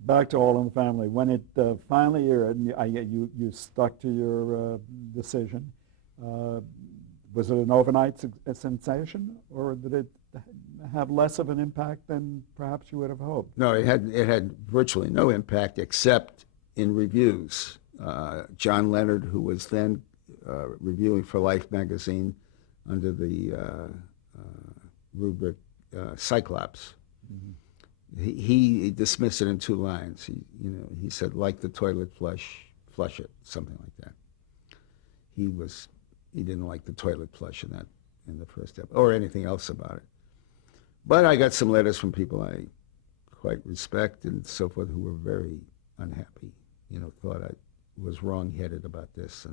back to All in the Family. When it finally aired, and you stuck to your decision. Uh, was it an overnight sensation, or did it have less of an impact than perhaps you would have hoped? No, it had virtually no impact except in reviews. John Leonard, who was then reviewing for Life magazine under the rubric Cyclops, he dismissed it in 2 lines. He said, like the toilet flush it, something like that. He didn't like the toilet flush in the first step or anything else about it. But I got some letters from people I quite respect and so forth who were very unhappy. Thought I was wrong-headed about this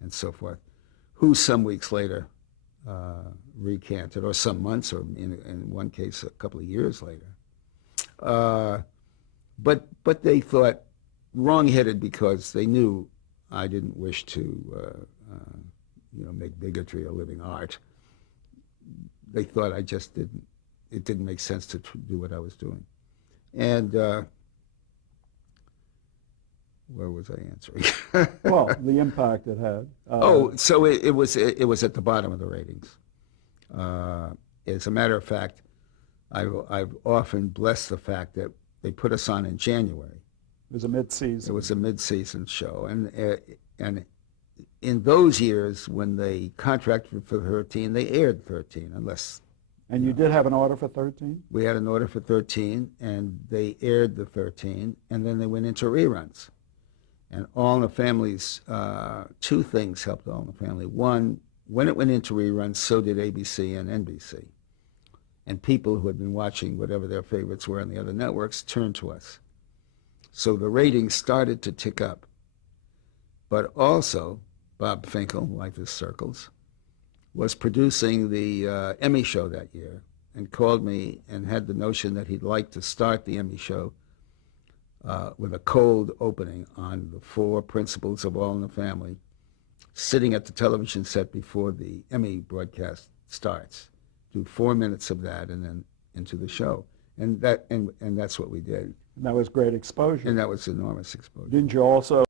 and so forth. Who some weeks later recanted, or some months, or in one case a couple of years later. But they thought wrong-headed because they knew I didn't wish to make bigotry a living art. They thought it didn't make sense to do what I was doing. And where was I answering? Well, the impact it had. So it was at the bottom of the ratings. As a matter of fact, I've often blessed the fact that they put us on in January. It was a mid-season. It was a mid-season show, and in those years when they contracted for 13, they aired 13, unless. And you did have an order for 13? We had an order for 13, and they aired the 13, and then they went into reruns. And All in the Family's, two things helped All in the Family. One, when it went into reruns, so did ABC and NBC. And people who had been watching whatever their favorites were on the other networks turned to us. So the ratings started to tick up. But also, Bob Finkel, Life is Circles, was producing the Emmy show that year and called me and had the notion that he'd like to start the Emmy show with a cold opening on the 4 principles of All in the Family, sitting at the television set before the Emmy broadcast starts. Do 4 minutes of that and then into the show. And that's what we did. And that was great exposure. And that was enormous exposure. Didn't you also